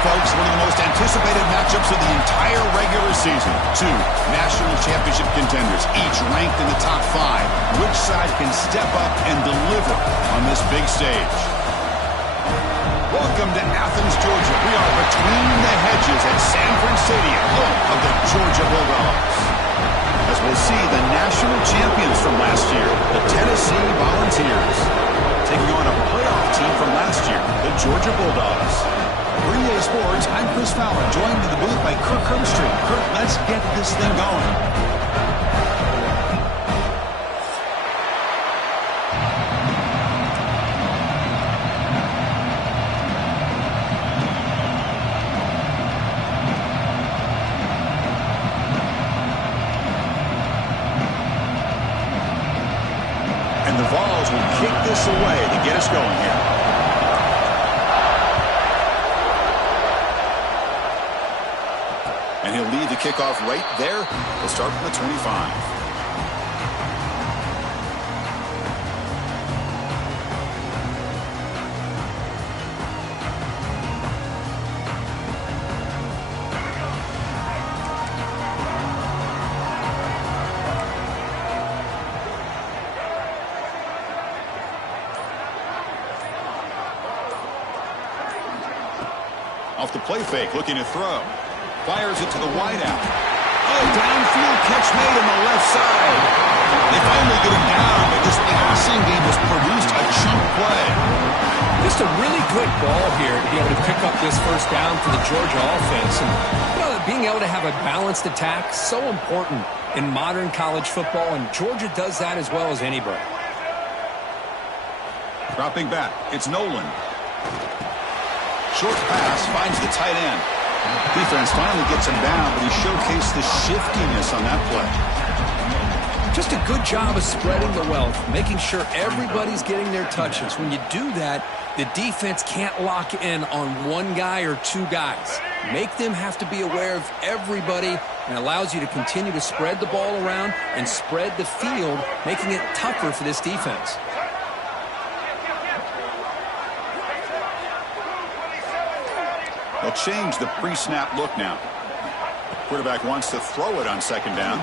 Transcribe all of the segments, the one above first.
Folks, one of the most anticipated matchups of the entire regular season. Two national championship contenders, each ranked in the top 5. Which side can step up and deliver on this big stage? Welcome to Athens, Georgia. We are between the hedges at Sanford Stadium, home of the Georgia Bulldogs. As we'll see, the national champions from last year, the Tennessee Volunteers, taking on a playoff team from last year, the Georgia Bulldogs. 3A Sports, I'm Chris Fowler, joined in the booth by Kirk Herbstreit. Kirk, let's get this thing going. And the Vols will kick this away to get us going here. And he'll lead the kickoff right there. He'll start from the 25. Off the play fake, looking to throw. Fires it to the wideout. Oh, downfield catch made on the left side. They finally get him down, but this passing game has produced a chunk play. Just a really good ball here to be able to pick up this first down for the Georgia offense. And being able to have a balanced attack, so important in modern college football, and Georgia does that as well as anybody. Dropping back, it's Nolan. Short pass finds the tight end. Defense finally gets him down, but he showcased the shiftiness on that play. Just a good job of spreading the wealth, making sure everybody's getting their touches. When you do that, the defense can't lock in on one guy or two guys. Make them have to be aware of everybody, and allows you to continue to spread the ball around and spread the field, making it tougher for this defense. They'll change the pre-snap look now. Quarterback wants to throw it on second down.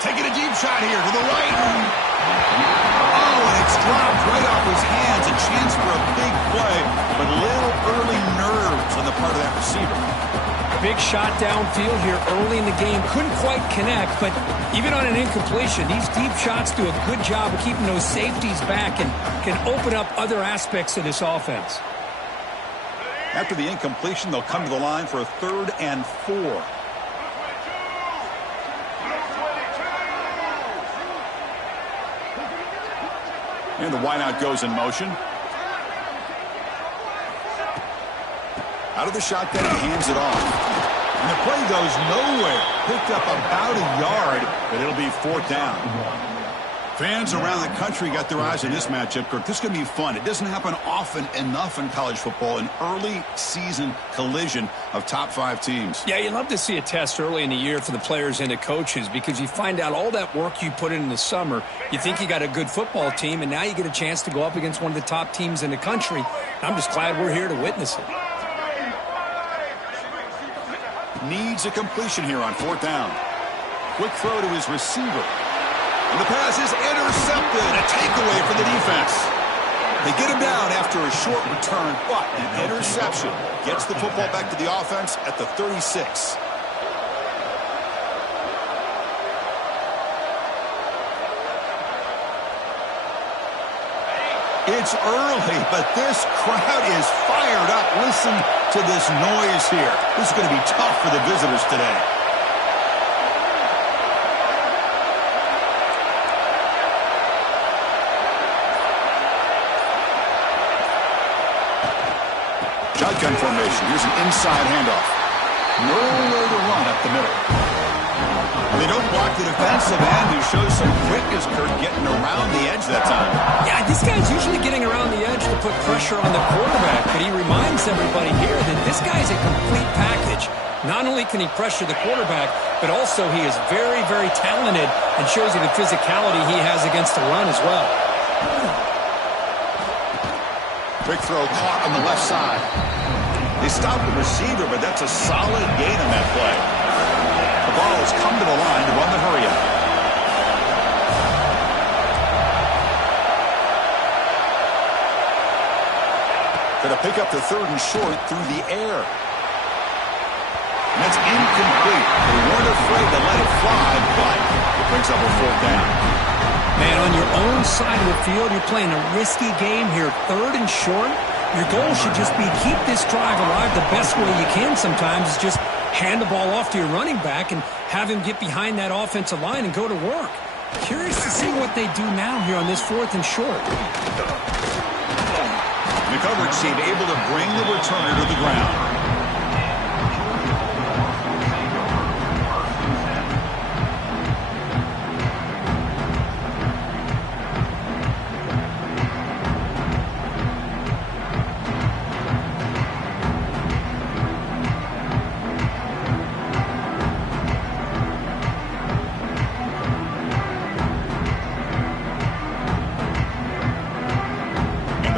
Taking a deep shot here to the right. Oh, and it's dropped right off his hands. A chance for a big play, but little early nerves on the part of that receiver. Big shot downfield here early in the game. Couldn't quite connect, but even on an incompletion, these deep shots do a good job of keeping those safeties back and can open up other aspects of this offense. After the incompletion, they'll come to the line for a 3rd and 4. And the wideout goes in motion. Out of the shotgun, he hands it off. And the play goes nowhere. Picked up about a yard, but it'll be 4th down. Fans around the country got their eyes on this matchup, Kirk. This is going to be fun. It doesn't happen often enough in college football, an early season collision of top 5 teams. Yeah, you love to see a test early in the year for the players and the coaches, because you find out all that work you put in the summer. You think you got a good football team, and now you get a chance to go up against one of the top teams in the country. I'm just glad we're here to witness it. Needs a completion here on 4th down. Quick throw to his receiver. And the pass is intercepted. A takeaway for the defense. They get him down after a short return, but an interception gets the football back to the offense at the 36. It's early, but this crowd is fired up. Listen to this noise here. This is going to be tough for the visitors today. Shotgun formation. Here's an inside handoff. Nowhere to run up the middle. They don't block the defensive end, who shows some quickness, Kurt, getting around the edge that time. Yeah, this guy's usually getting around the edge to put pressure on the quarterback, but he reminds everybody here that this guy's a complete package. Not only can he pressure the quarterback, but also he is very, very talented and shows you the physicality he has against the run as well. Quick throw caught on the left side. They stop the receiver, but that's a solid gain on that play. The ball has come to the line to run the hurry-up. Going to pick up the third and short through the air. And that's incomplete. They weren't afraid to let it fly, but it brings up a fourth down. Man, on your own side of the field, you're playing a risky game here. Third and short. Your goal should just be keep this drive alive the best way you can sometimes is just hand the ball off to your running back and have him get behind that offensive line and go to work. Curious to see what they do now here on this fourth and short. The coverage team able to bring the returner to the ground.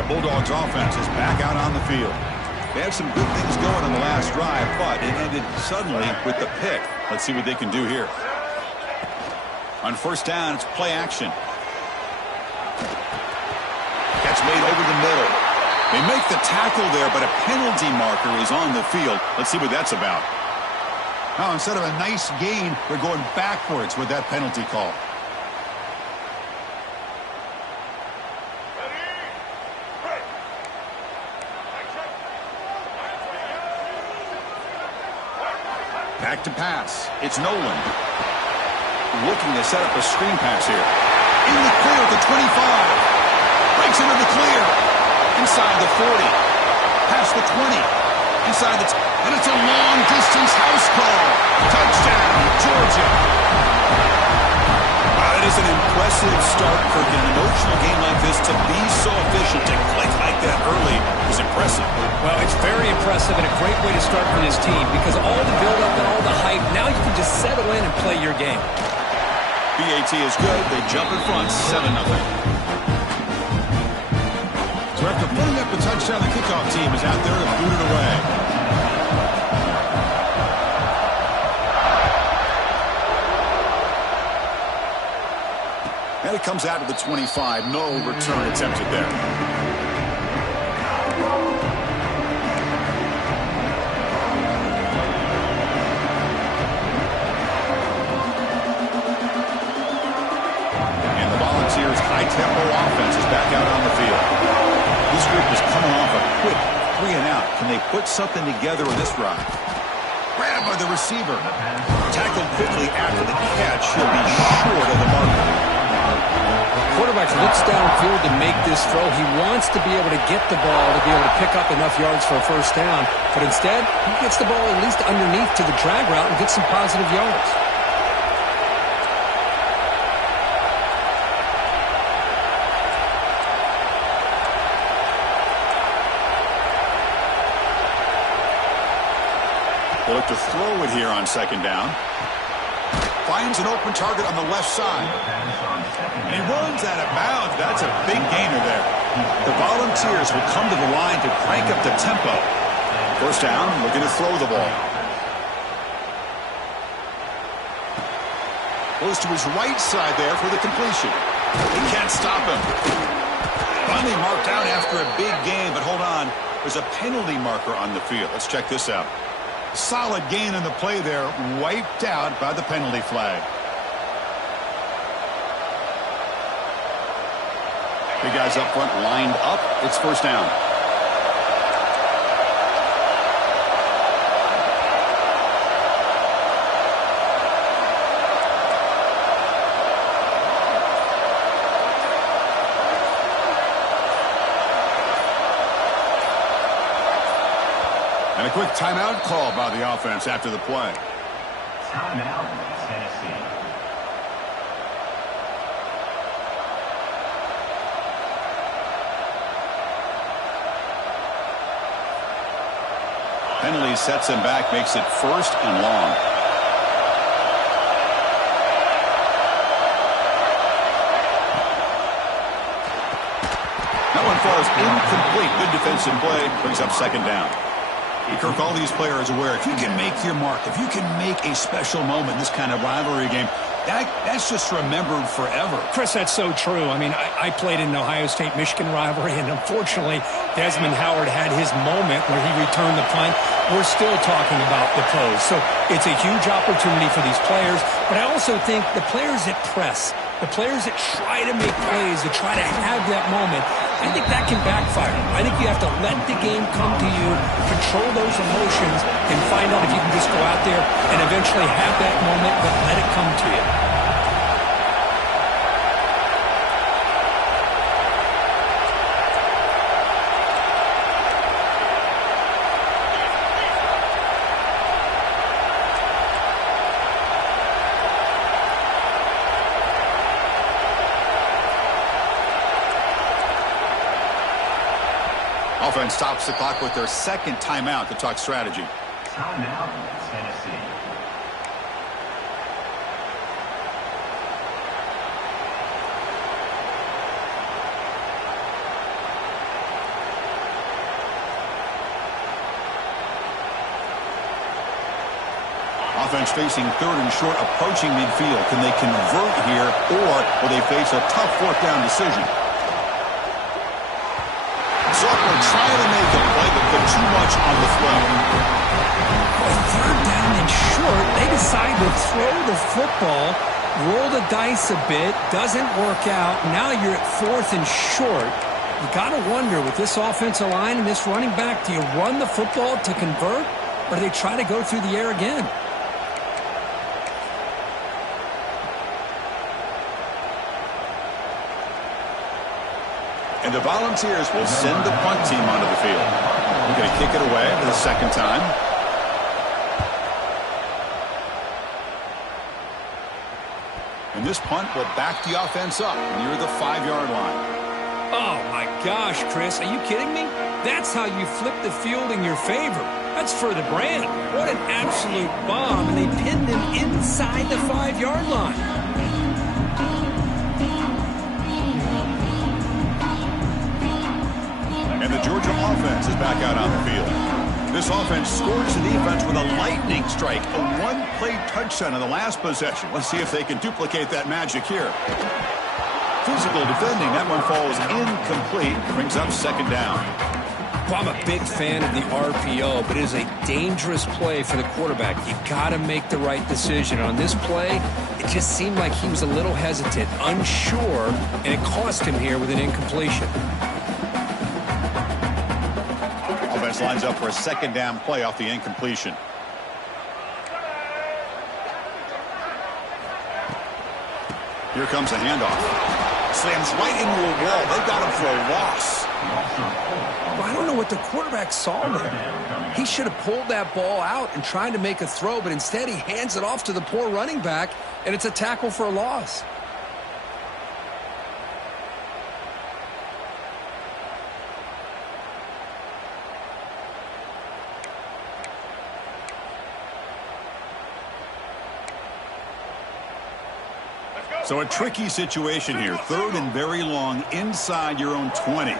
Bulldogs offense is back out on the field. They had some good things going on the last drive, but it ended suddenly with the pick. Let's see what they can do here. On first down, it's play action. Gets made over the middle. They make the tackle there, but a penalty marker is on the field. Let's see what that's about. Now, instead of a nice gain, they're going backwards with that penalty call. Back to pass. It's Nolan. Looking to set up a screen pass here. In the clear at the 25. Breaks into the clear. Inside the 40. Past the 20. Inside the... And it's a long-distance house call. Touchdown, Georgia. That is an impressive start, Kirk. In an emotional game like this, to be so efficient, to click like that early is impressive. Well, it's very impressive and a great way to start for this team because all the build-up and all the hype, now you can just settle in and play your game. BAT is good. They jump in front, 7-0. So after putting up a touchdown, the kickoff team is out there to boot it away. And it comes out to the 25. No return attempted there. And the Volunteers' high-tempo offense is back out on the field. This group is coming off a quick 3-and-out. Can they put something together in this drive? Grabbed by the receiver. Tackled quickly after the catch. He'll be short of the marker. Quarterback looks downfield to make this throw. He wants to be able to get the ball to be able to pick up enough yards for a first down. But instead, he gets the ball at least underneath to the drag route and gets some positive yards. They look to throw it here on second down. Finds an open target on the left side. And he runs out of bounds. That's a big gainer there. The Volunteers will come to the line to crank up the tempo. First down, looking to throw the ball. Goes to his right side there for the completion. He can't stop him. Finally marked out after a big gain, but hold on. There's a penalty marker on the field. Let's check this out. Solid gain in the play there, wiped out by the penalty flag. The guys up front lined up. It's first down. And a quick timeout call by the offense after the play. Timeout, Tennessee. Penalty sets him back, makes it first and long. That one falls incomplete. Good defensive play. Brings up second down. Kirk, all these players aware, if you can make your mark, if you can make a special moment in this kind of rivalry game, that's just remembered forever. Chris, that's so true. I mean, I played in the Ohio State-Michigan rivalry, and unfortunately, Desmond Howard had his moment where he returned the punt. We're still talking about the pros. So it's a huge opportunity for these players, but I also think the players that press, the players that try to make plays, that try to have that moment, I think that can backfire. I think you have to let the game come to you, control those emotions, and find out if you can just go out there and eventually have that moment, but let it come to you. Offense stops the clock with their second timeout to talk strategy. Timeout, Tennessee. Offense facing third and short, approaching midfield. Can they convert here, or will they face a tough fourth down decision? Zucker trying to make a play, but put too much on the throw. Well, third down and short, they decide to throw the football, roll the dice a bit, doesn't work out. Now you're at fourth and short. You got to wonder, with this offensive line and this running back, do you run the football to convert, or do they try to go through the air again? And the Volunteers will send the punt team onto the field. We're going to kick it away for the second time. And this punt will back the offense up near the 5-yard line. Oh, my gosh, Chris. Are you kidding me? That's how you flip the field in your favor. That's for the brand. What an absolute bomb. And they pinned him inside the 5-yard line. And the Georgia offense is back out on the field. This offense scores the defense with a lightning strike, a one-play touchdown in the last possession. Let's see if they can duplicate that magic here. Physical defending. That one falls incomplete. Brings up second down. Well, I'm a big fan of the RPO, but it is a dangerous play for the quarterback. You got to make the right decision. On this play, it just seemed like he was a little hesitant, unsure, and it cost him here with an incompletion. Offense lines up for a second down play off the incompletion. Here comes a handoff. Slams right into a wall. They got him for a loss. Well, I don't know what the quarterback saw there. He should have pulled that ball out and tried to make a throw, but instead he hands it off to the poor running back, and it's a tackle for a loss. So a tricky situation here. Third and very long inside your own 20.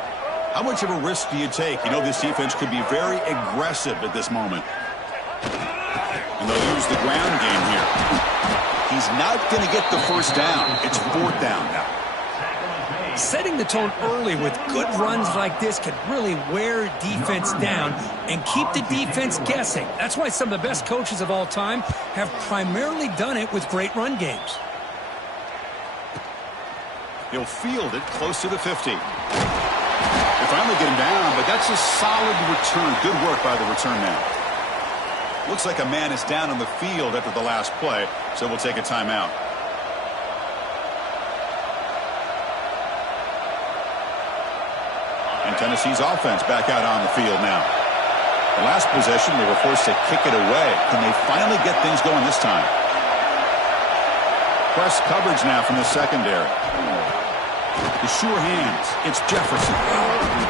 How much of a risk do you take? You know this defense could be very aggressive at this moment. And they'll use the ground game here. He's not going to get the first down. It's 4th down now. Setting the tone early with good runs like this can really wear defense down and keep the defense guessing. That's why some of the best coaches of all time have primarily done it with great run games. He'll field it close to the 50. They finally get him down, but that's a solid return. Good work by the return man. Looks like a man is down on the field after the last play, so we'll take a timeout. And Tennessee's offense back out on the field now. The last possession, they were forced to kick it away. Can they finally get things going this time? Press coverage now from the secondary. The sure hands. It's Jefferson.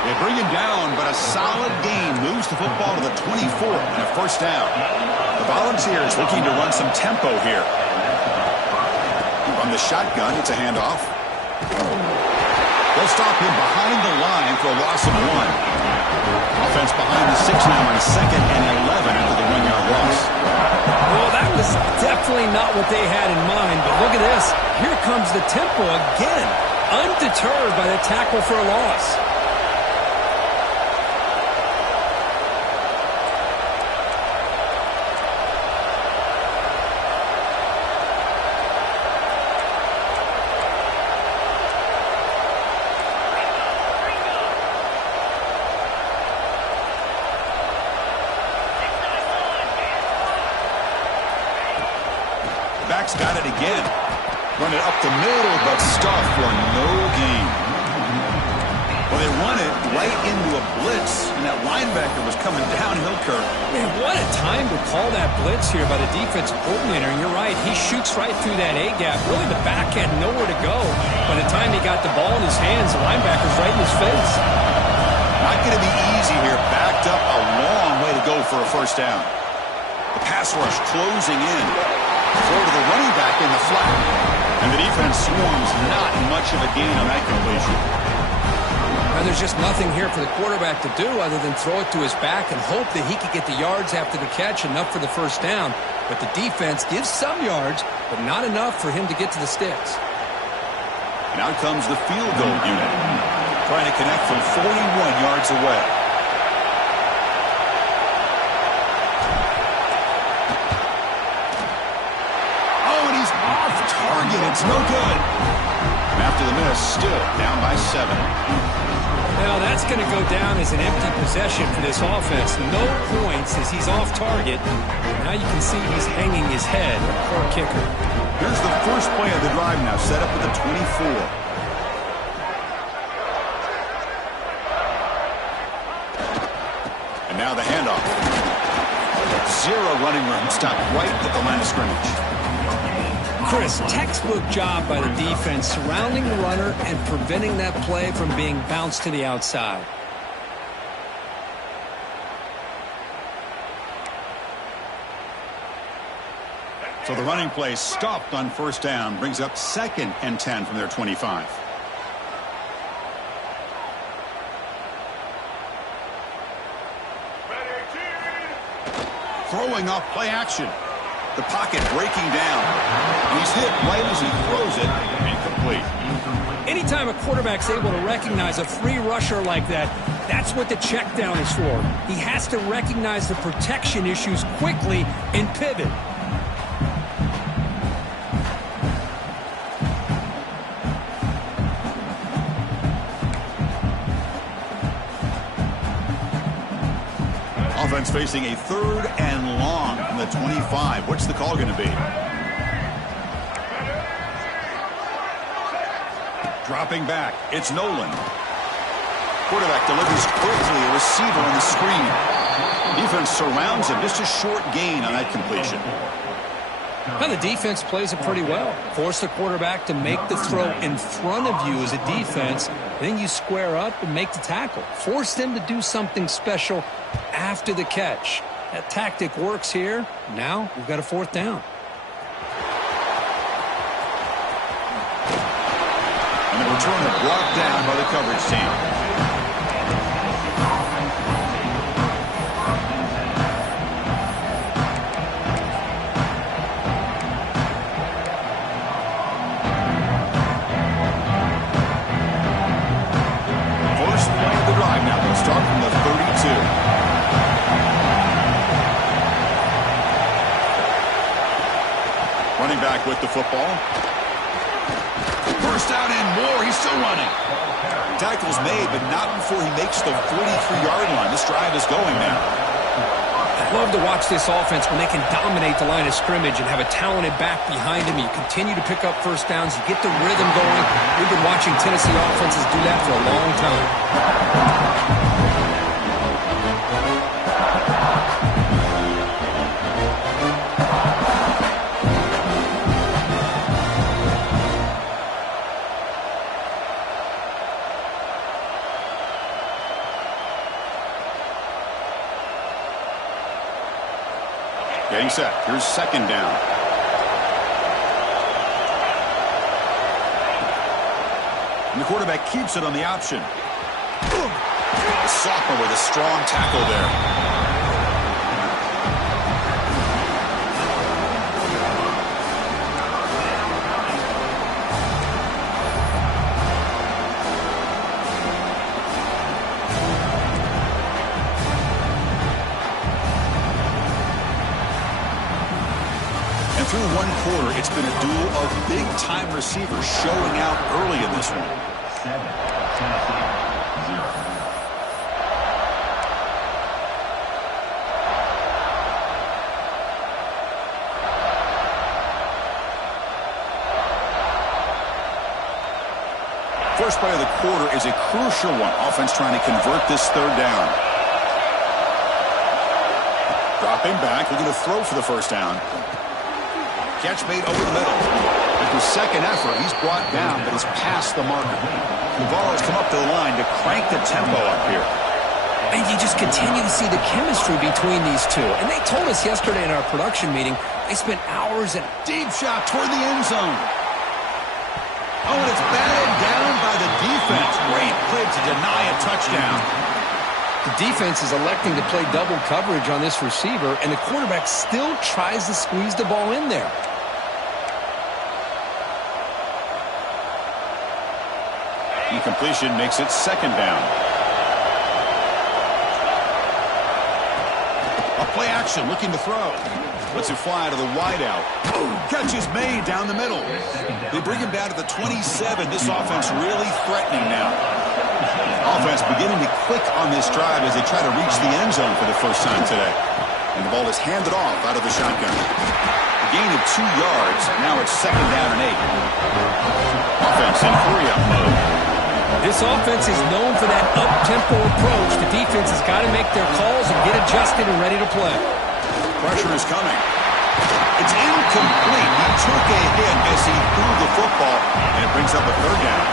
They bring him down, but a solid gain moves the football to the 24 and a first down. The Volunteers looking to run some tempo here. From the shotgun, it's a handoff. They'll stop him behind the line for a loss of 1. Offense behind the 6 now on 2nd and 11 after the 1-yard loss. Well, that was definitely not what they had in mind, but look at this. Here comes the tempo again, undeterred by the tackle for a loss. Got it again. Run it up the middle, but stuffed for no gain. Well, they run it right into a blitz, and that linebacker was coming downhill, Kirk. Man, what a time to call that blitz here by the defensive coordinator. And you're right, he shoots right through that A-gap. Really, the back had nowhere to go. By the time he got the ball in his hands, the linebacker's right in his face. Not going to be easy here. Backed up a long way to go for a first down. The pass rush closing in. Throw to the running back in the flat. And the defense swarms. Not much of a gain on that completion. Now, there's just nothing here for the quarterback to do other than throw it to his back and hope that he could get the yards after the catch, enough for the first down. But the defense gives some yards, but not enough for him to get to the sticks. And out comes the field goal unit. Trying to connect from 41 yards away. It's no good. And after the miss, still down by 7. Now that's going to go down as an empty possession for this offense. No points as he's off target. Now you can see he's hanging his head. Poor kicker. Here's the first play of the drive now, set up at the 24. And now the handoff. 0 running room, stopped right at the line of scrimmage. Chris, textbook job by the defense surrounding the runner and preventing that play from being bounced to the outside. So the running play stopped on first down, brings up 2nd and 10 from their 25. Throwing off play action. The pocket breaking down. And he's hit right as he throws it. Incomplete. Anytime a quarterback's able to recognize a free rusher like that, that's what the check down is for. He has to recognize the protection issues quickly and pivot. Offense facing a 3rd and long from the 25. What's the call going to be? Dropping back. It's Nolan. Quarterback delivers quickly. A receiver on the screen. Defense surrounds him. Just a short gain on that completion. Now, the defense plays it pretty well. Force the quarterback to make the throw in front of you as a defense. Then you square up and make the tackle. Force them to do something special after the catch. That tactic works here. Now we've got a 4th down. And the returner brought down by the coverage team. start from the 32. Running back with the football. First down and more. He's still running. Tackle's made, but not before he makes the 43-yard line. This drive is going now. I love to watch this offense when they can dominate the line of scrimmage and have a talented back behind him. You continue to pick up first downs. You get the rhythm going. We've been watching Tennessee offenses do that for a long time. Getting set. Here's second down. And the quarterback keeps it on the option. Sophomore with a strong tackle there. Through one quarter, it's been a duel of big-time receivers showing out early in this one. 7, Tennessee, 0. First play of the quarter is a crucial one. Offense trying to convert this third down. Dropping back, looking to throw for the first down. Catch made over the middle. With his second effort, he's brought down, but he's past the marker. Navarro's come up to the line to crank the tempo up here. And you just continue to see the chemistry between these two. And they told us yesterday in our production meeting, they spent hours and Deep shot toward the end zone. Oh, and it's batted down by the defense. Great play to deny a touchdown. the defense is electing to play double coverage on this receiver, and the quarterback still tries to squeeze the ball in there. Incompletion makes it second down. A play action, looking to throw. Lets it fly to the wideout. Catch is made down the middle. They bring him down to the 27. This offense really threatening now. Offense beginning to click on this drive as they try to reach the end zone for the first time today. And the ball is handed off out of the shotgun. A gain of 2 yards. Now it's second down and 8. Offense in hurry-up mode. This offense is known for that up-tempo approach. The defense has got to make their calls and get adjusted and ready to play. Pressure is coming. It's incomplete. He took a hit as he threw the football, and it brings up a third down.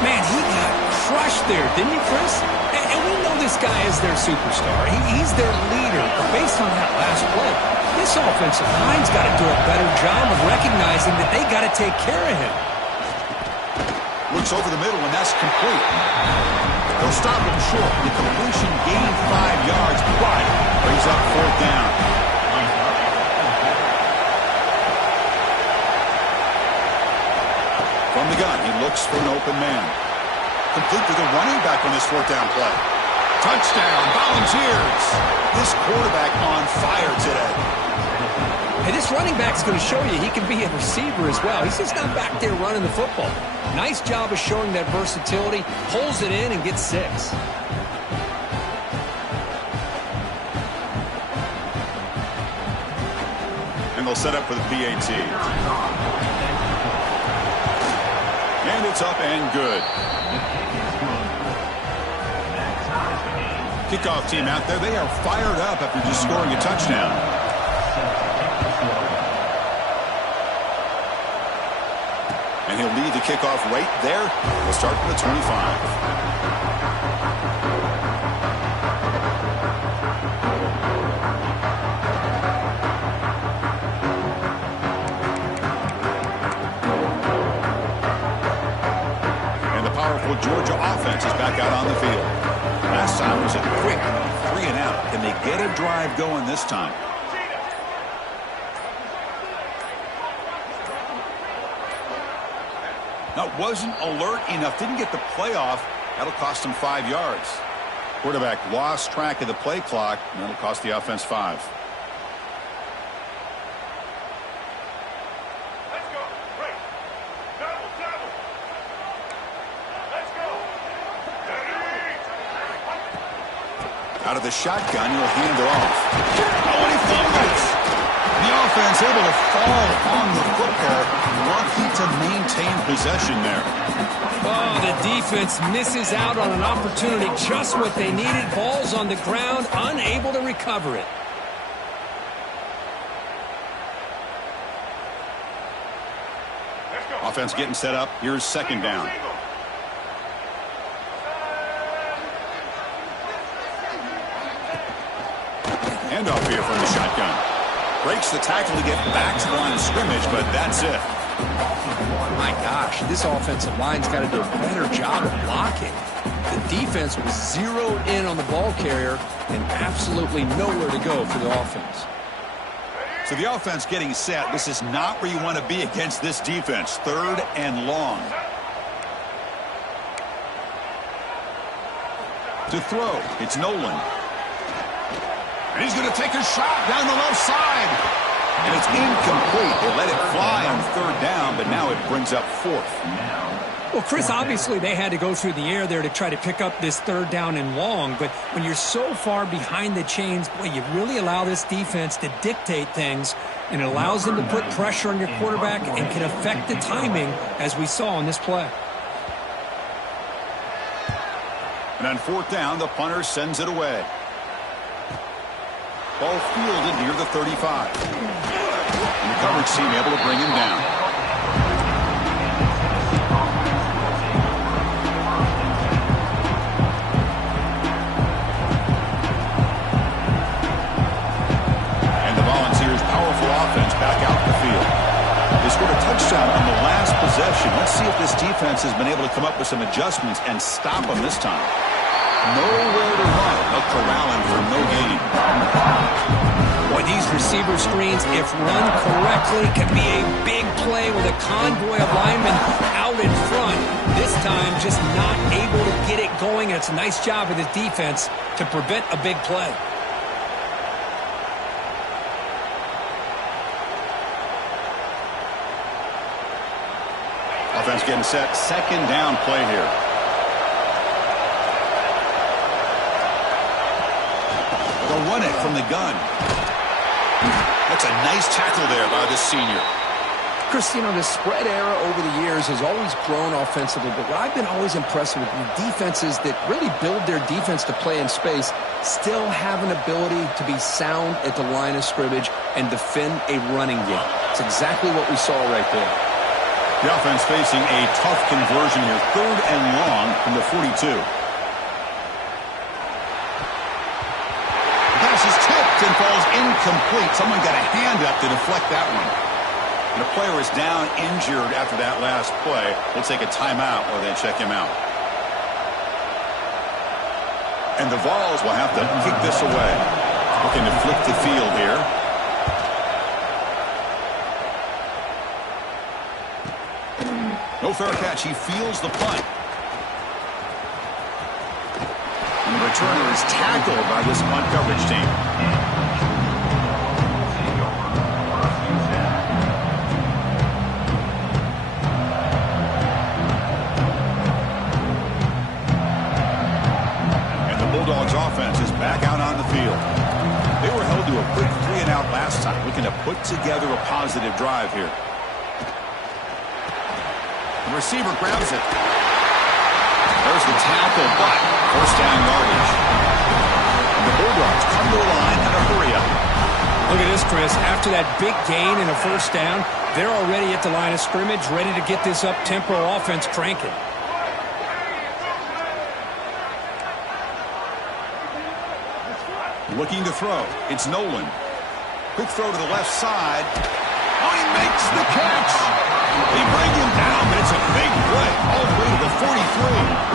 Man, he got crushed there, didn't he, Chris? And we know this guy is their superstar. He's their leader. But based on that last play, this offensive line's got to do a better job of recognizing that they got to take care of him. Looks over the middle, and that's complete. They'll stop him short. The completion gained 5 yards, but brings up fourth down. From the gun, he looks for an open man. Complete to the running back on this fourth down play. Touchdown, Volunteers. This quarterback on fire today. Hey, this running back's going to show you he can be a receiver as well. He's just not back there running the football. Nice job of showing that versatility. Holds it in and gets 6. And they'll set up for the PAT. And it's up and good. Kickoff team out there. They are fired up after just scoring a touchdown. And he'll lead the kickoff right there. We'll start from the 25. And the powerful Georgia offense is back out on the field. Last time was a quick 3 and out. Can they get a drive going this time? Now, wasn't alert enough. Didn't get the playoff. That'll cost him 5 yards. Quarterback lost track of the play clock, and that'll cost the offense 5. Let's go. Right. Double, double. Let's go. Out of the shotgun, he'll hand it off. Oh, and he fumbles. The offense able to fall on the football, lucky to maintain possession there. Oh, the defense misses out on an opportunity, just what they needed. Ball's on the ground, unable to recover it. Offense getting set up. Here's second down. Handoff here from the shotgun. Breaks the tackle to get back to the line of scrimmage, but that's it. My gosh, this offensive line's got to do a better job of blocking. The defense was zeroed in on the ball carrier and absolutely nowhere to go for the offense. So the offense getting set. This is not where you want to be against this defense. 3rd and long. To throw, it's Nolan. And he's going to take a shot down the left side. And it's incomplete. They let it fly on 3rd down, but now it brings up 4th. Well, Chris, obviously they had to go through the air there to try to pick up this 3rd down and long, but when you're so far behind the chains, boy, you really allow this defense to dictate things, and it allows them to put pressure on your quarterback and can affect the timing, as we saw on this play. And on 4th down, the punter sends it away. Ball fielded near the 35. And the coverage team able to bring him down. And the Volunteers' powerful offense back out in the field. They scored a touchdown on the last possession. Let's see if this defense has been able to come up with some adjustments and stop them this time. Nowhere to run. They'll corral him for no gain. Boy, these receiver screens, if run correctly, can be a big play with a convoy of linemen out in front. This time, just not able to get it going. And it's a nice job of the defense to prevent a big play. Offense getting set. 2nd down play here. They'll run it from the gun. That's a nice tackle there by the senior. Chris, you know, the spread era over the years has always grown offensively, but what I've been always impressed with the defenses that really build their defense to play in space still have an ability to be sound at the line of scrimmage and defend a running game. It's exactly what we saw right there. The offense facing a tough conversion here. 3rd and long from the 42. Is tipped and falls incomplete. Someone got a hand up to deflect that one. And the player is down injured after that last play. We'll take a timeout while they check him out. And the Vols will have to kick this away. Looking to flip the field here. No fair catch. He fields the punt. And the returner is tackled by this punt coverage team. And the Bulldogs offense is back out on the field. They were held to a quick 3-and-out last time, looking to put together a positive drive here. The receiver grabs it. There's the tackle, but 1st down yardage. And the Bulldogs come to the line and a hurry up. Look at this, Chris. After that big gain and a 1st down, they're already at the line of scrimmage, ready to get this up-tempo offense cranking. Looking to throw. It's Nolan. Quick throw to the left side. Oh, he makes the catch. They bring him down, but it's a big play. All the way to the 43.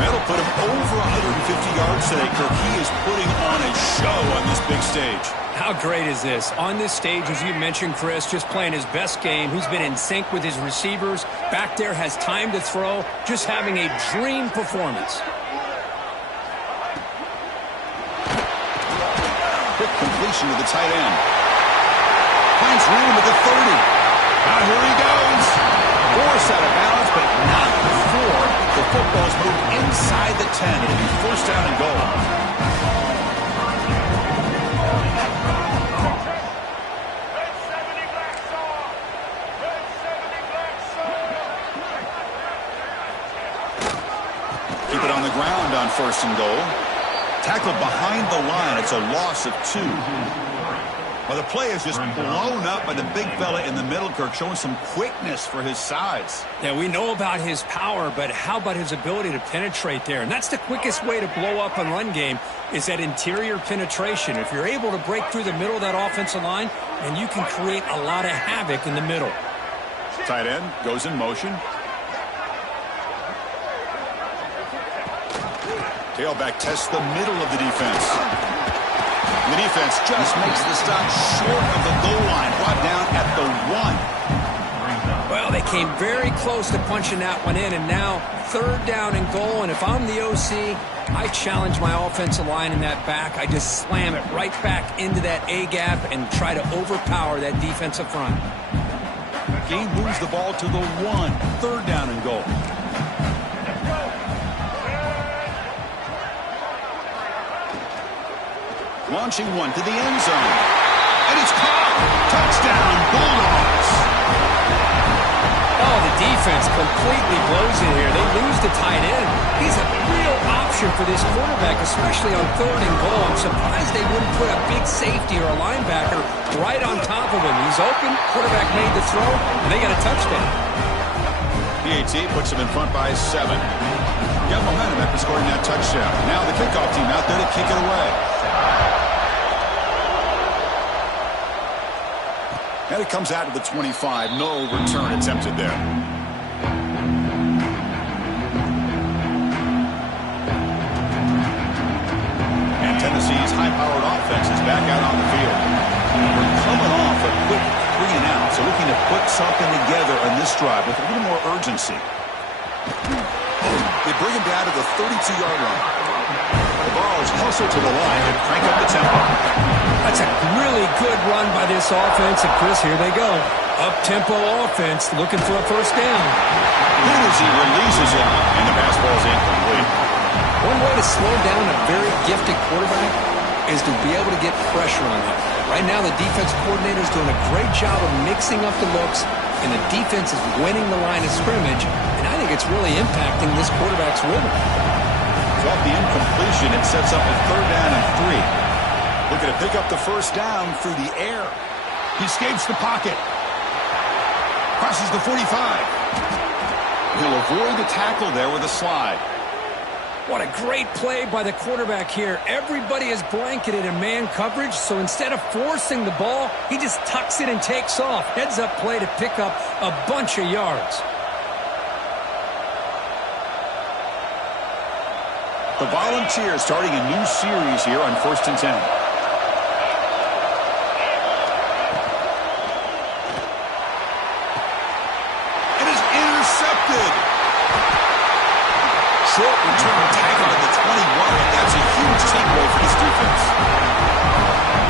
That'll put him over 150 yards today, Kirk. He is putting on a show on this big stage. How great is this? On this stage, as you mentioned, Chris, just playing his best game. He's been in sync with his receivers. Back there, has time to throw. Just having a dream performance. separation to the tight end. Finds room at the 30. Now here he goes. Forced out of bounds, but not before the football's moved inside the 10. It'll be first down and goal. Keep it on the ground on first and goal. Tackled behind the line. It's a loss of 2. Well, the play is just blown up by the big fella in the middle, Kirk, showing some quickness for his size. Yeah, we know about his power, but how about his ability to penetrate there? And that's the quickest way to blow up a run game is that interior penetration. If you're able to break through the middle of that offensive line, then you can create a lot of havoc in the middle. Tight end goes in motion. Tailback tests the middle of the defense. The defense just makes the stop short of the goal line, brought down at the 1. Well, they came very close to punching that one in, and now third down and goal. And if I'm the OC, I challenge my offensive line in that back. I just slam it right back into that A-gap and try to overpower that defensive front. Game moves the ball to the 1. Third down and goal. Launching one to the end zone. And it's caught. Touchdown, Bulldogs. Oh, the defense completely blows it here. They lose the tight end. He's a real option for this quarterback, especially on third and goal. I'm surprised they wouldn't put a big safety or a linebacker right on top of him. He's open. Quarterback made the throw, and they got a touchdown. PAT puts them in front by 7. Got momentum after scoring that touchdown. Now the kickoff team out there to kick it away. And it comes out to the 25. No return attempted there. And Tennessee's high-powered offense is back out on the field. We're coming off a quick 3 and out, so looking to put something together on this drive with a little more urgency. They bring him down to the 32-yard line. The Vols hustle to the line and crank up the tempo. That's a really good run by this offense. And, Chris, here they go. Up-tempo offense looking for a first down. Hennessy releases it, and the pass ball is incomplete. One way to slow down a very gifted quarterback is to be able to get pressure on him. Right now, the defense coordinator is doing a great job of mixing up the looks, and the defense is winning the line of scrimmage, and I think it's really impacting this quarterback's rhythm. Off the incompletion, it sets up a third down and 3. Looking to pick up the first down through the air. He escapes the pocket. Crosses the 45. He'll avoid the tackle there with a slide. What a great play by the quarterback here. Everybody is blanketed in man coverage, so instead of forcing the ball, he just tucks it and takes off. Heads-up play to pick up a bunch of yards. The Volunteers starting a new series here on 1st and 10. It is intercepted. Short return tackle at the 21. That's a huge takeaway for this defense.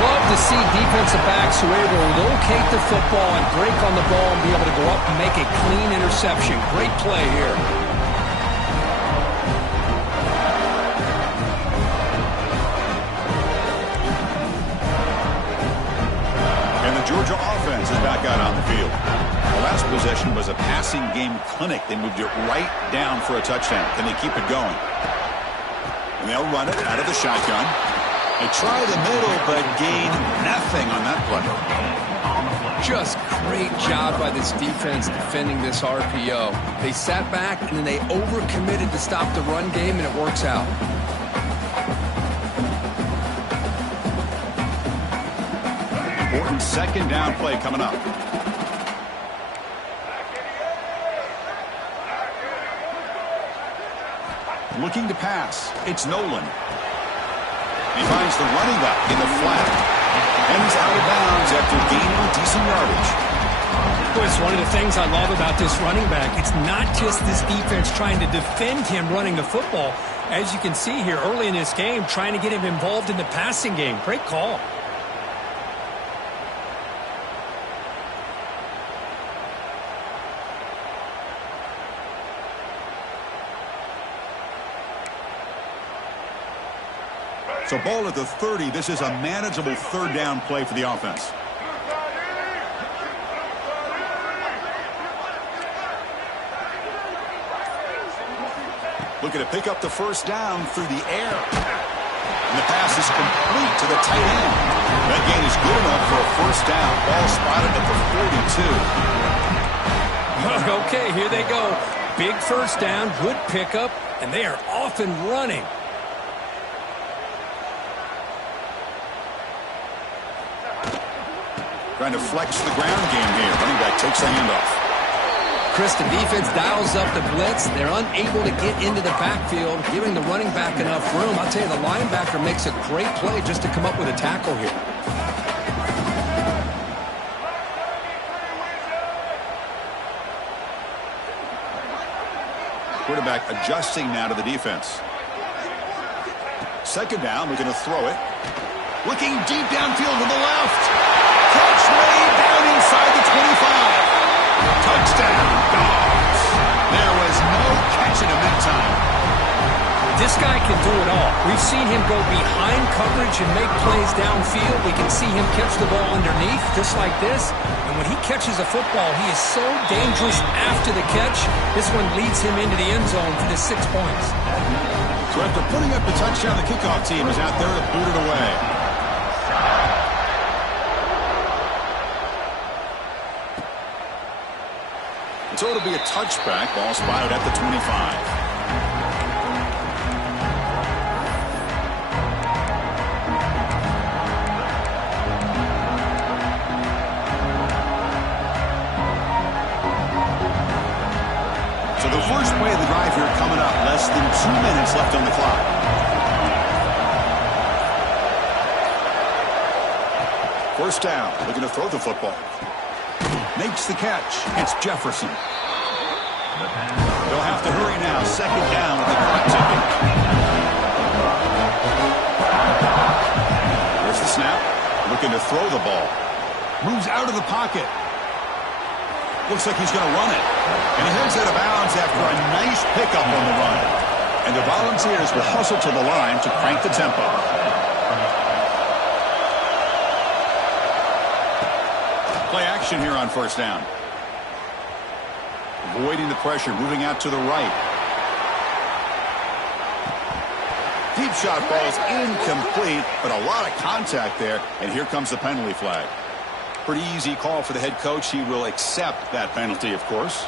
Love to see defensive backs who are able to locate the football and break on the ball and be able to go up and make a clean interception. Great play here. Georgia offense is back out on the field. The last possession was a passing game clinic. They moved it right down for a touchdown. Can they keep it going? And they'll run it out of the shotgun. They try the middle, but gain nothing on that play. Just great job by this defense defending this RPO. They sat back, and then they overcommitted to stop the run game, and it works out. Important second down play coming up. Looking to pass. It's Nolan. He finds the running back in the flat. And he's out of bounds after gaining decent yardage. Chris, one of the things I love about this running back, it's not just this defense trying to defend him running the football. As you can see here early in this game, trying to get him involved in the passing game. Great call. So ball at the 30. This is a manageable third down play for the offense. Looking to pick up the first down through the air. And the pass is complete to the tight end. That gain is good enough for a first down. Ball spotted at the 42. Okay, here they go. Big first down, good pickup, and they are off and running. Trying to flex the ground game here. Running back takes the handoff. Chris, the defense dials up the blitz. They're unable to get into the backfield, giving the running back enough room. I'll tell you, the linebacker makes a great play just to come up with a tackle here. Quarterback adjusting now to the defense. Second down, looking to throw it. Looking deep downfield to the left. Catch way down inside the 25. Touchdown, Dogs. There was no catching him that time. This guy can do it all. We've seen him go behind coverage and make plays downfield. We can see him catch the ball underneath, just like this. And when he catches a football, he is so dangerous after the catch. This one leads him into the end zone for the 6 points. So after putting up the touchdown, the kickoff team is out there to boot it away. So it'll be a touchback. Ball spotted at the 25. So the first play of the drive here coming up. Less than 2 minutes left on the clock. First down. Looking to throw the football. Makes the catch. It's Jefferson. They'll have to hurry now. Second down with the clock ticking. There's the snap. Looking to throw the ball. Moves out of the pocket. Looks like he's going to run it. And he heads out of bounds after a nice pickup on the run. And the Volunteers will hustle to the line to crank the tempo. Play action here on first down. Avoiding the pressure, moving out to the right. Deep shot ball is incomplete, but a lot of contact there, and here comes the penalty flag. Pretty easy call for the head coach. He will accept that penalty, of course.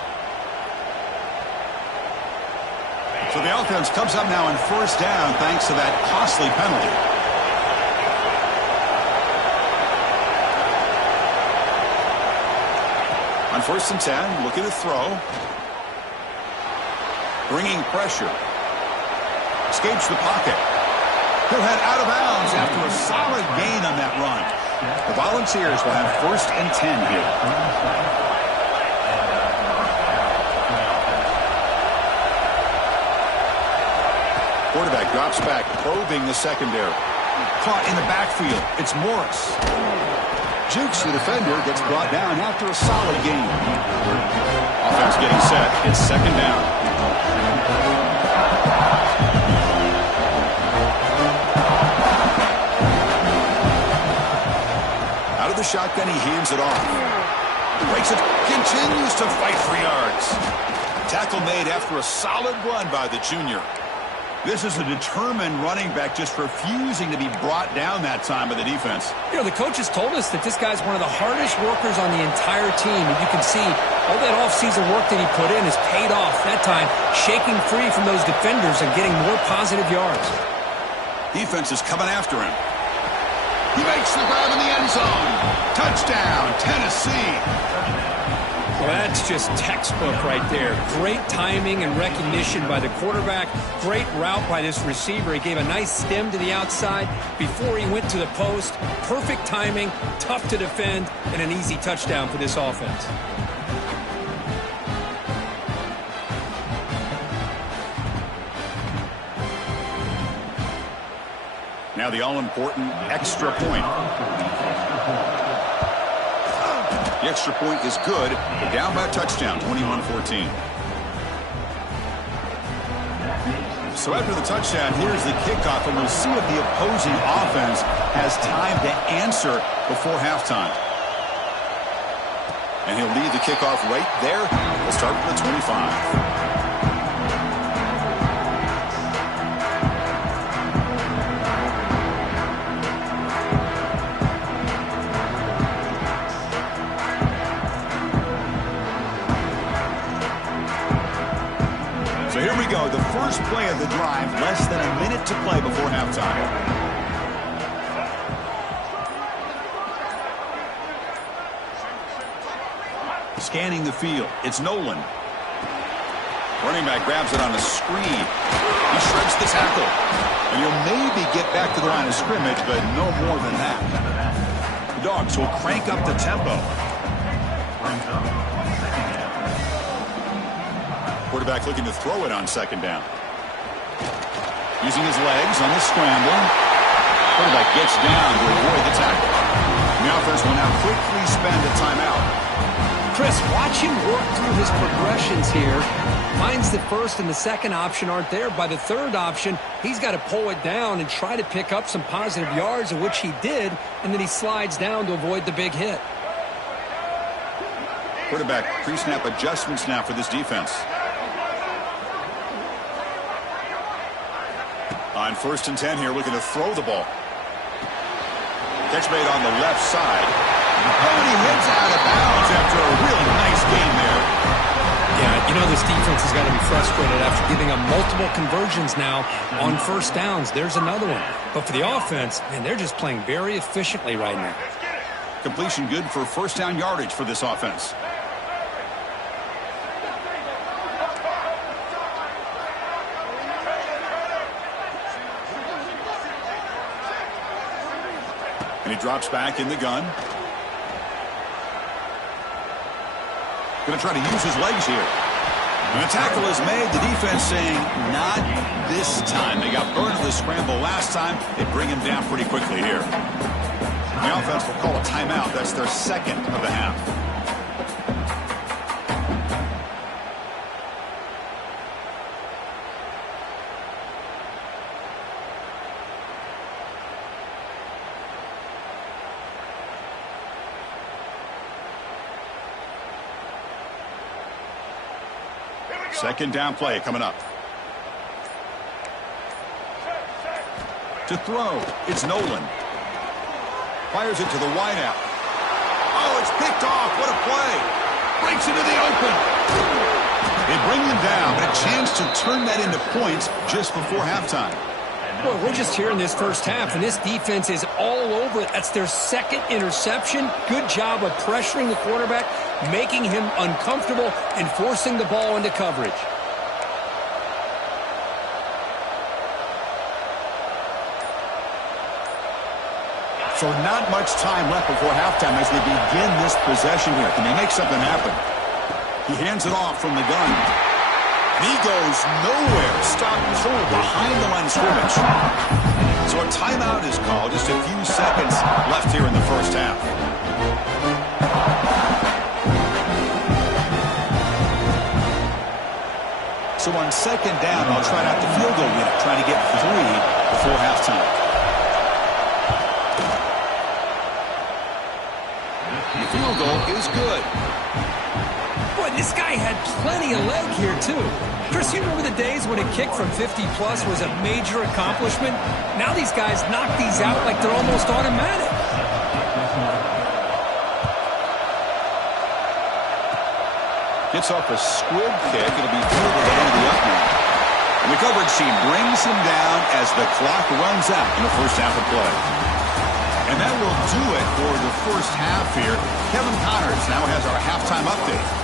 So the offense comes up now on first down thanks to that costly penalty. On first and 10, looking to throw. Bringing pressure. Escapes the pocket. He'll head out of bounds after a solid gain on that run. The Volunteers will have first and 10 here. Quarterback drops back, probing the secondary. Caught in the backfield. It's Morris. Jukes the defender, gets brought down after a solid gain. Offense getting set. It's second down. Out of the shotgun, he hands it off. Breaks it, continues to fight for yards. Tackle made after a solid run by the junior. This is a determined running back just refusing to be brought down that time by the defense. You know, the coaches told us that this guy's one of the hardest workers on the entire team. And you can see all that offseason work that he put in has paid off. That time, shaking free from those defenders and getting more positive yards. Defense is coming after him. He makes the grab in the end zone. Touchdown, Tennessee. Well, that's just textbook right there. Great timing and recognition by the quarterback. Great route by this receiver. He gave a nice stem to the outside before he went to the post. Perfect timing, tough to defend, and an easy touchdown for this offense. Now the all-important extra point. The extra point is good. They're down by a touchdown, 21-14. So after the touchdown, here's the kickoff, and we'll see if the opposing offense has time to answer before halftime. And he'll lead the kickoff right there. We'll start from the 25. So here we go, the first play of the drive, less than a minute to play before halftime. Scanning the field, it's Nolan. Running back grabs it on a screen. He shreds the tackle. And he'll maybe get back to the line of scrimmage, but no more than that. The Dogs will crank up the tempo. Quarterback looking to throw it on second down. Using his legs on the scramble. Quarterback gets down to avoid the tackle. And the offense will now quickly spend a timeout. Chris, watch him work through his progressions here. Finds the first and the second option aren't there. By the third option, he's got to pull it down and try to pick up some positive yards, of which he did, and then he slides down to avoid the big hit. Quarterback pre-snap adjustments now for this defense. On 1st and 10 here, looking to throw the ball. Catch made on the left side. And he heads out of bounds after a really nice game there. Yeah, you know this defense has got to be frustrated after giving up multiple conversions now on first downs. There's another one. But for the offense, man, they're just playing very efficiently right now. Completion good for first down yardage for this offense. And he drops back in the gun. Going to try to use his legs here. And a tackle is made. The defense saying, not this time. They got burned in the scramble last time. They bring him down pretty quickly here. The offense will call a timeout. That's their second of the half. Second down play coming up. To throw, it's Nolan. Fires it to the wideout. Oh, it's picked off. What a play. Breaks into the open. They bring him down, but a chance to turn that into points just before halftime. Well, we're just here in this first half, and this defense is all over it. That's their second interception. Good job of pressuring the quarterback, making him uncomfortable, and forcing the ball into coverage. So not much time left before halftime as they begin this possession here. Can they make something happen? He hands it off from the gun. He goes nowhere. Stopped cold behind the line of scrimmage. So a timeout is called. Just a few seconds left here in the first half. So on second down, they'll try out the field goal unit, trying to get 3 before halftime. The field goal is good. Boy, this guy had plenty of leg here, too. Chris, you remember the days when a kick from 50-plus was a major accomplishment? Now these guys knock these out like they're almost automatic. Gets off a squib kick. It'll be fielded into the up man. And the coverage team brings him down as the clock runs out in the first half of play. And that will do it for the first half here. Kevin Connors now has our halftime update.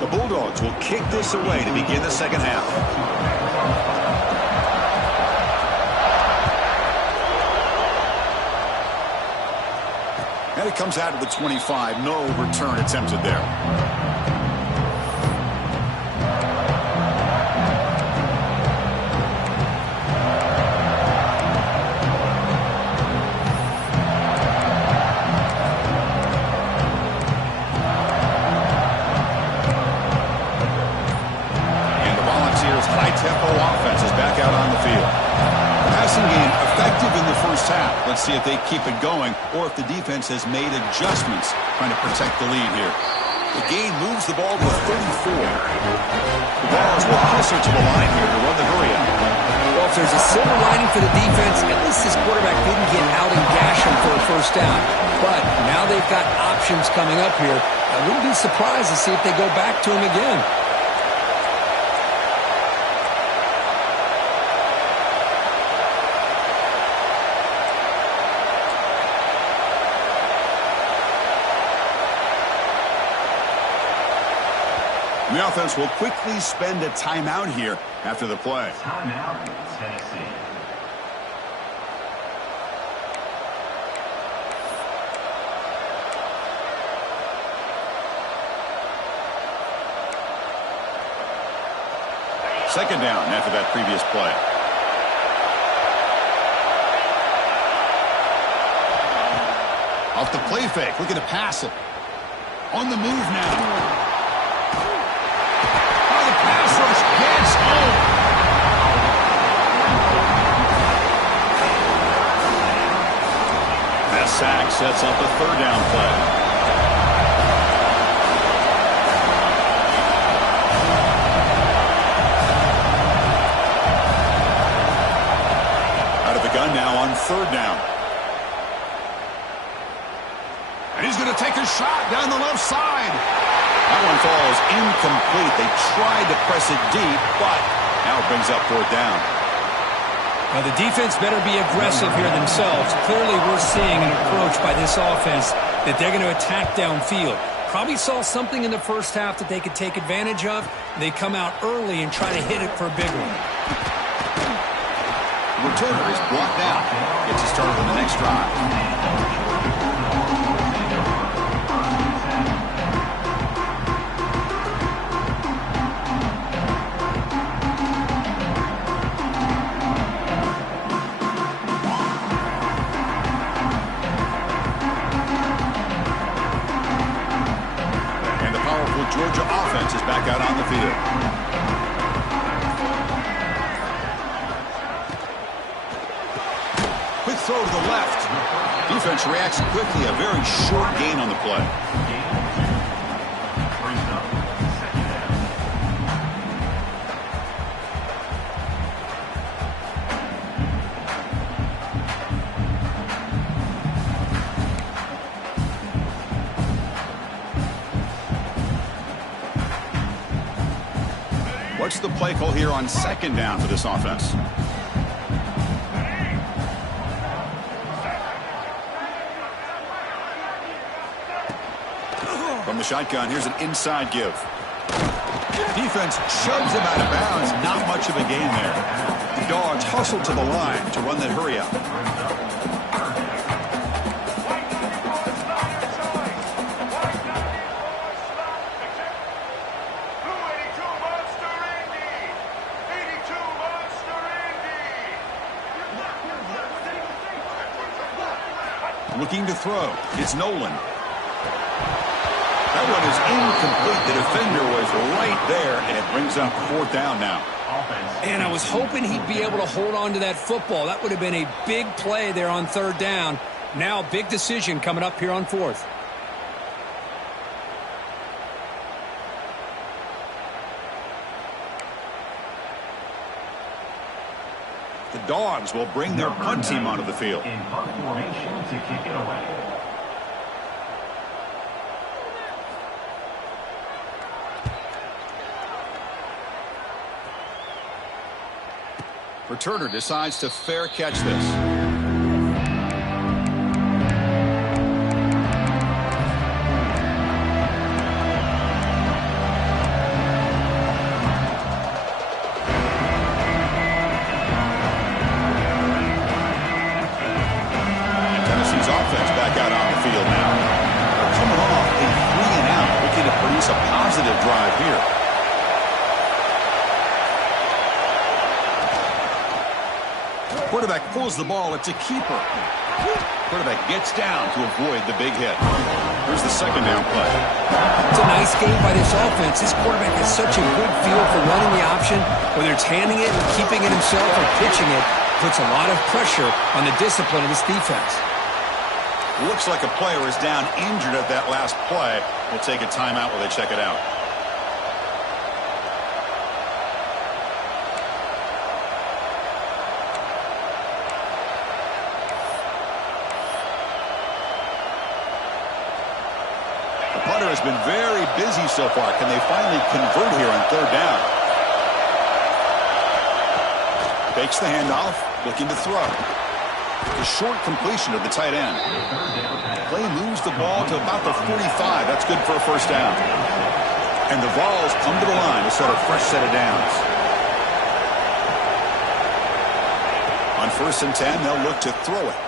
The Bulldogs will kick this away to begin the second half. And it comes out of the 25. No return attempted there. Tennessee's high-tempo offense is back out on the field. Passing game effective in the first half. Let's see if they keep it going or if the defense has made adjustments trying to protect the lead here. The gain moves the ball to a 34. The Vols will hustle to the line here to run the hurry-up. Well, if there's a silver lining for the defense, at least this quarterback didn't get out and gash him for a first down. But now they've got options coming up here. I wouldn't be surprised to see if they go back to him again. The offense will quickly spend a timeout here after the play. Timeout, Tennessee. Second down after that previous play. Off the play fake, looking to pass it. On the move now. Pass rush gets home. That sack sets up a third down play. Out of the gun now on third down. And he's going to take a shot down the left side. That one falls incomplete. They tried to press it deep, but now it brings up fourth down. Now, the defense better be aggressive here themselves. Clearly, we're seeing an approach by this offense that they're going to attack downfield. Probably saw something in the first half that they could take advantage of. They come out early and try to hit it for a big one. The returner is brought down. Gets us started on the next drive. Georgia offense is back out on the field. Quick throw to the left. Defense reacts quickly. A very short gain on the play. What's the play call here on second down for this offense? From the shotgun, here's an inside give. Defense shoves him out of bounds. Not much of a gain there. The Dogs hustle to the line to run that hurry up. Looking to throw. It's Nolan. That one is incomplete. The defender was right there, and it brings up fourth down now. And I was hoping he'd be able to hold on to that football. That would have been a big play there on third down. Now a big decision coming up here on fourth. The Dogs will bring their punt team onto the field. In punt formation to kick it away. Returner decides to fair catch this. A positive drive here. Quarterback pulls the ball. It's a keeper. Quarterback gets down to avoid the big hit. Here's the second down play. It's a nice game by this offense. This quarterback has such a good feel for running the option. Whether it's handing it, keeping it himself, or pitching it, puts a lot of pressure on the discipline of this defense. Looks like a player is down injured at that last play. We'll take a timeout while they check it out. Punter has been very busy so far. Can they finally convert here on third down? Fakes the handoff, looking to throw. The short completion of the tight end. Play moves the ball to about the 45. That's good for a first down. And the Vols come to the line to start a fresh set of downs. On 1st and 10, they'll look to throw it.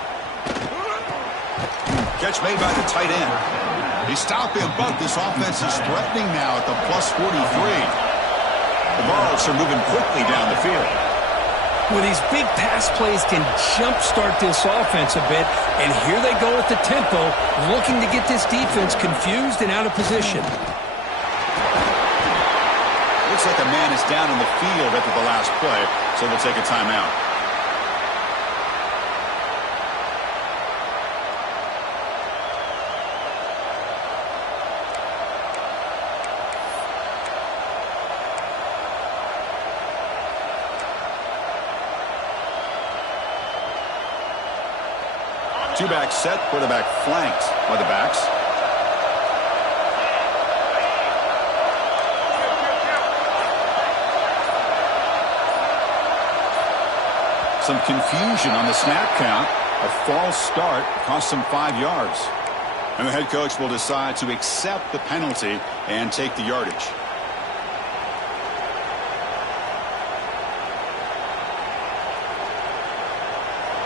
Catch made by the tight end. They stop him, but this offense is threatening now at the plus 43. The Vols are moving quickly down the field. Well, these big pass plays can jumpstart this offense a bit, and here they go at the tempo, looking to get this defense confused and out of position. Looks like a man is down in the field after the last play, so they'll take a timeout. Two-back set, quarterback flanked by the backs. Some confusion on the snap count. A false start cost them 5 yards. And the head coach will decide to accept the penalty and take the yardage.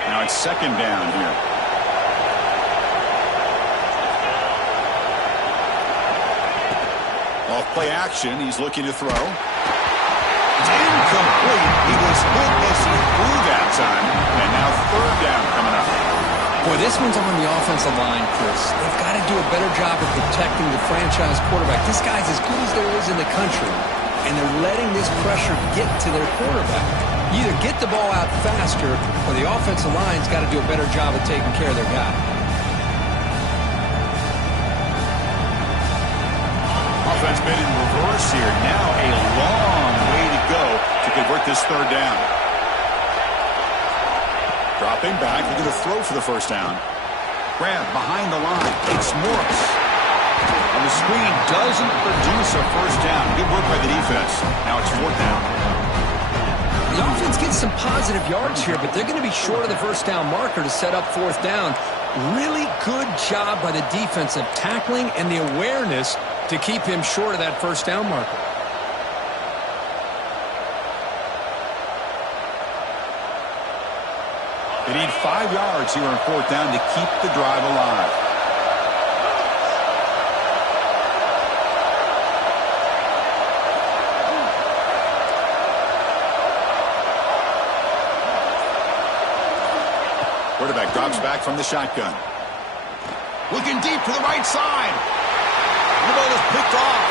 Now it's second down here. Off play action, he's looking to throw. It's incomplete. He was hit as he threw that time. And now third down coming up. Boy, this one's on the offensive line, Chris. They've got to do a better job of protecting the franchise quarterback. This guy's as good as there is in the country. And they're letting this pressure get to their quarterback. You either get the ball out faster, or the offensive line's got to do a better job of taking care of their guy. Offense been in reverse here. Now a long way to go to convert this third down. Dropping back, looking to throw for the first down. Grab behind the line. It's Morris. And the screen doesn't produce a first down. Good work by the defense. Now it's fourth down. The offense gets some positive yards here, but they're going to be short of the first down marker to set up fourth down. Really good job by the defense of tackling and the awareness to keep him short of that first down marker. They need 5 yards here on fourth down to keep the drive alive. Quarterback drops back from the shotgun. Looking deep to the right side. The ball is picked off.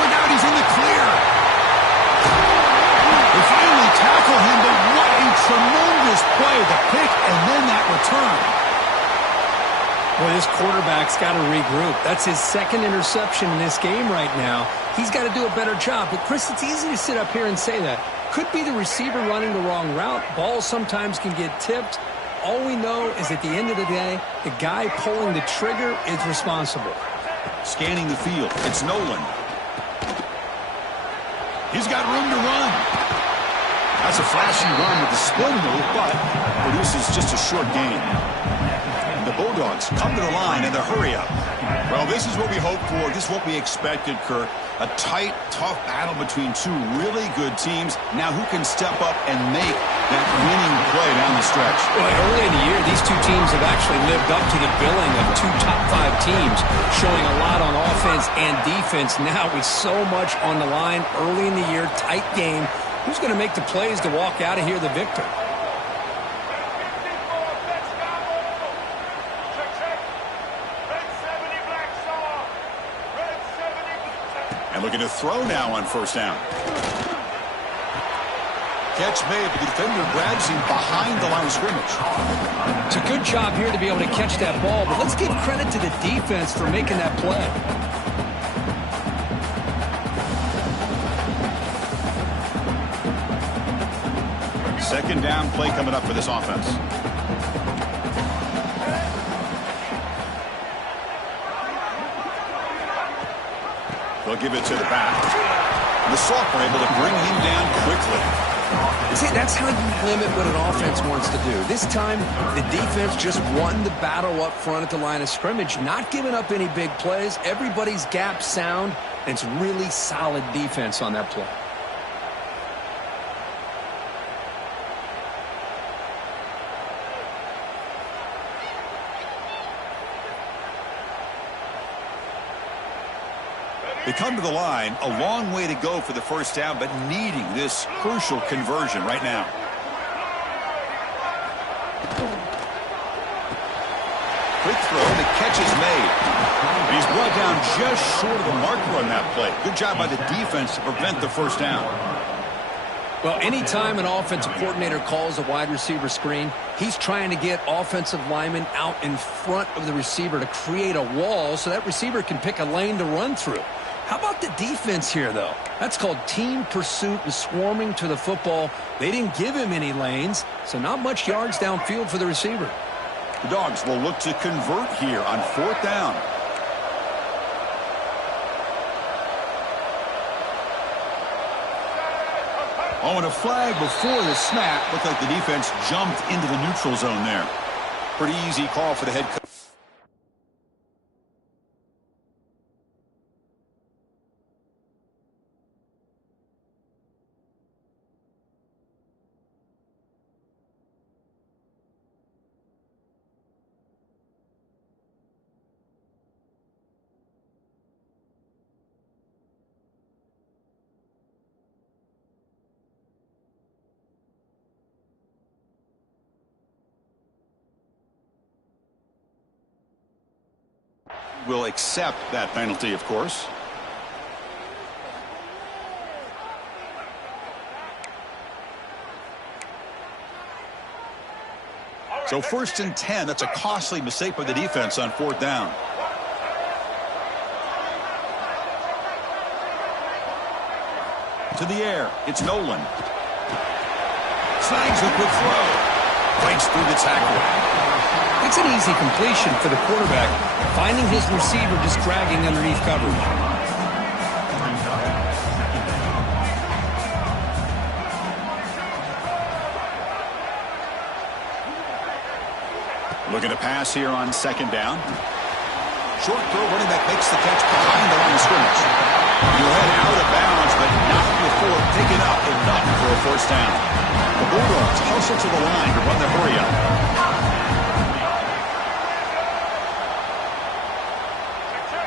Look out, he's in the clear. They finally tackle him, but what a tremendous play. The pick and then that return. Well, this quarterback's got to regroup. That's his second interception in this game right now. He's got to do a better job. But, Chris, it's easy to sit up here and say that. Could be the receiver running the wrong route. Balls sometimes can get tipped. All we know is at the end of the day, the guy pulling the trigger is responsible. Scanning the field, it's Nolan. He's got room to run. That's a flashy run with the spin move, but produces just a short gain. And the Bulldogs come to the line in the hurry-up. Well, this is what we hoped for. This is what we expected, Kurt. A tight, tough battle between two really good teams. Now who can step up and make that winning play down the stretch? Well, early in the year, these two teams have actually lived up to the billing of two top-5 teams, showing a lot on offense and defense. Now with so much on the line early in the year, tight game, who's going to make the plays to walk out of here the victor? Looking to throw now on first down. Catch made, but the defender grabs him behind the line of scrimmage. It's a good job here to be able to catch that ball, but let's give credit to the defense for making that play. Second down play coming up for this offense. They'll give it to the back. The sophomore able to bring him down quickly. See, that's how you limit what an offense wants to do. This time, the defense just won the battle up front at the line of scrimmage, not giving up any big plays. Everybody's gap sound, and it's really solid defense on that play. They come to the line, a long way to go for the first down, but needing this crucial conversion right now. Quick throw, the catch is made. And he's brought down just short of the marker on that play. Good job by the defense to prevent the first down. Well, anytime an offensive coordinator calls a wide receiver screen, he's trying to get offensive linemen out in front of the receiver to create a wall so that receiver can pick a lane to run through. How about the defense here, though? That's called team pursuit and swarming to the football. They didn't give him any lanes, so not much yards downfield for the receiver. The Dogs will look to convert here on fourth down. Oh, and a flag before the snap. Looked like the defense jumped into the neutral zone there. Pretty easy call for the head coach. Will accept that penalty, of course. So 1st and 10, that's a costly mistake by the defense on fourth down. To the air, it's Nolan. Snags a quick throw. Breaks through the tackle. It's an easy completion for the quarterback, finding his receiver just dragging underneath coverage. Looking to pass here on second down. Short throw, running back makes the catch behind the line of scrimmage. He'll head out of bounds, but not before picking up enough for a first down. The Bulldogs hustle to the line to run the hurry up.